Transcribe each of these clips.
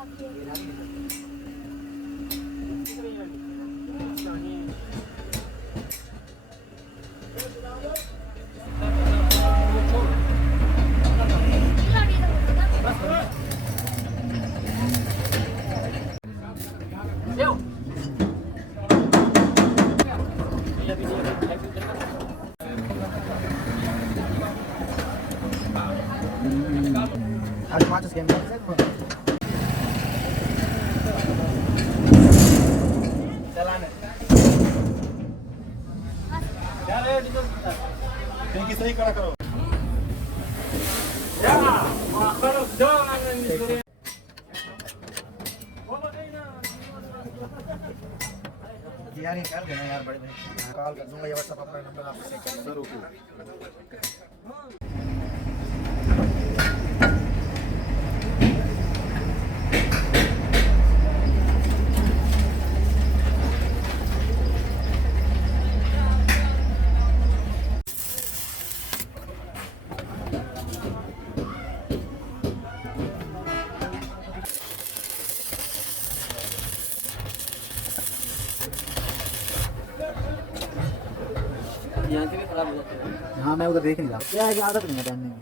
आज 5 गेम चला ना सही करा करो यार ये कर देना यार बड़े भाई कॉल कर दूंगा ये व्हाट्सएप अपना नंबर आपको सेंड कर दूंगा यहाँ के भी खराब हो जाते हैं। हाँ मैं उधर देख नहीं रहा क्या है कि आदत नहीं है पहनने में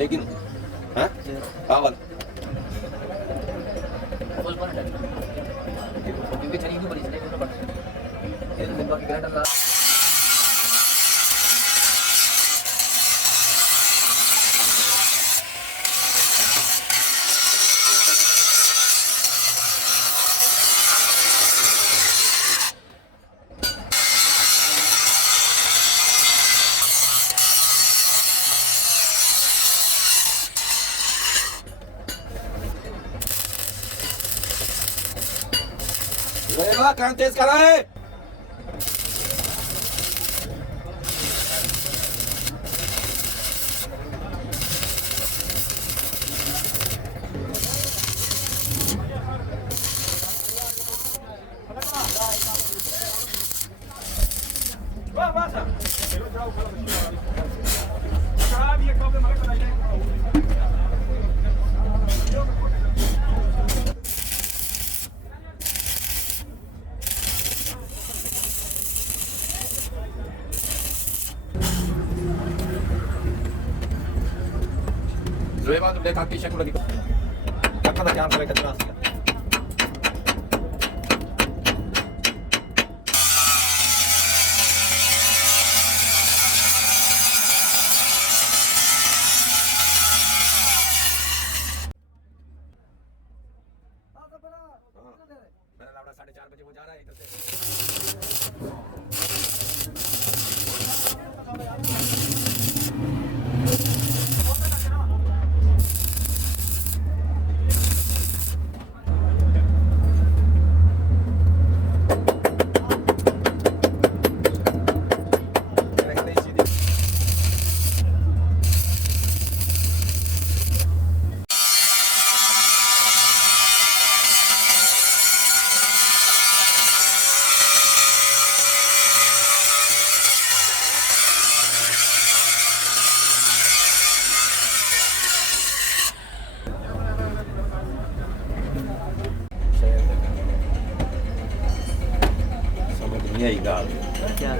लेकिन हाँ पावल क्योंकि चली नहीं बड़ी चली नहीं बड़ी ये दिन बाकी ग्रैंड अल्लाह काम तेज करा है Dove vado le capisce quello di Cacca chiama perché te la sia. मैंने लावड़ा 4:30 बजे वो जा रहा है इधर से यही गाल क्या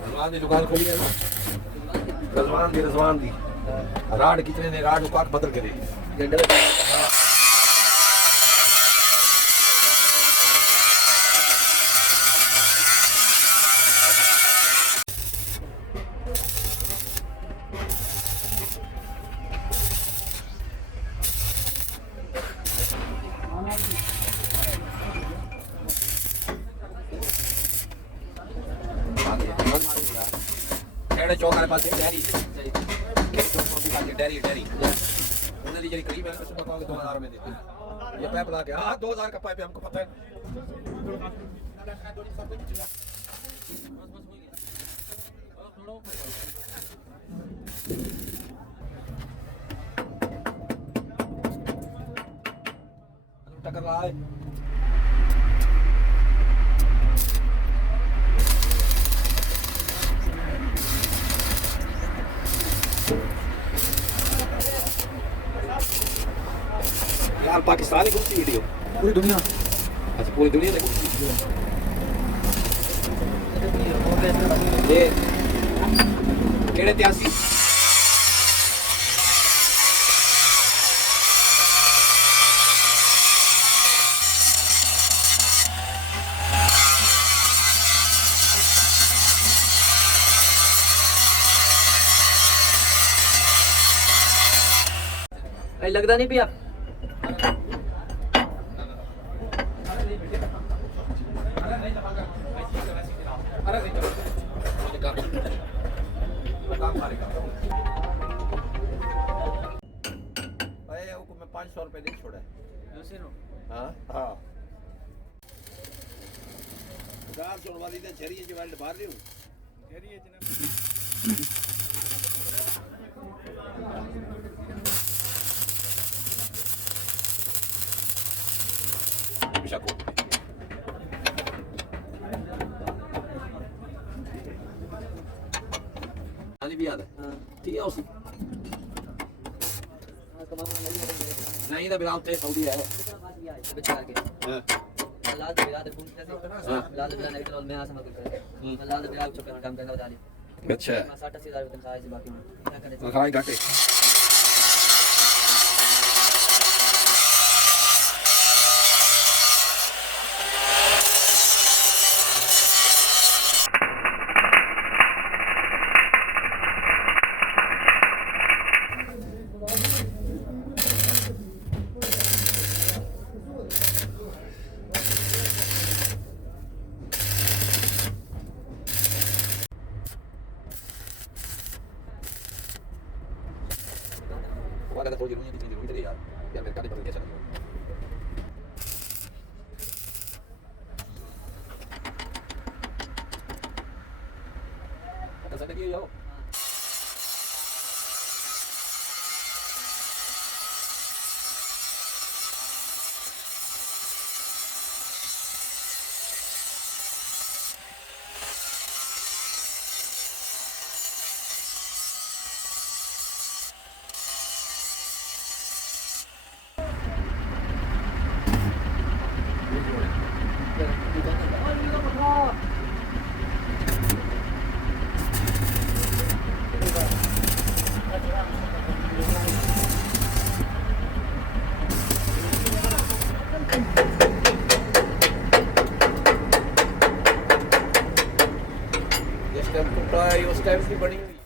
रजवान की दुकान खोली है ना रजवान दी राड कितने ने राड उपाक बदल के दे खेड़े चौक वाले पास डेयरी डेयरी उन्हें दी जरी करीब है उसमें बताओगे 2000 में देते ये पाइप ला के हाँ 2000 का पाइप है हमको पता है टक्कर रहा है यार पाकिस्तानी घूमती वीडियो पूरी दुनिया अच्छा पूरी दुनिया में घूमती ये केड़े त्यासी लगता नहीं भी आप मैं 500 रुपए दे छोड़ा हाँ हाँ गाल छोड़ वाली तो झरिए जो वेल्ड मार रही हूँ Bisako. Ani भी याद है ठीक है उसी नहीं तो बिलाल थे सऊदी है बचा के हां लाल तो बिलाल फोन करते लाल तो बिलाल नेगेटिव में आ समझ करते लाल तो बिलाल चुप काम करना बता दी अच्छा 60,000 तनख्वाह है बाकी में क्या करे खाए घाटे Guarda da togliere di vedere al mercato per piacere. Cosa sai io? उस टाइम की बनी हुई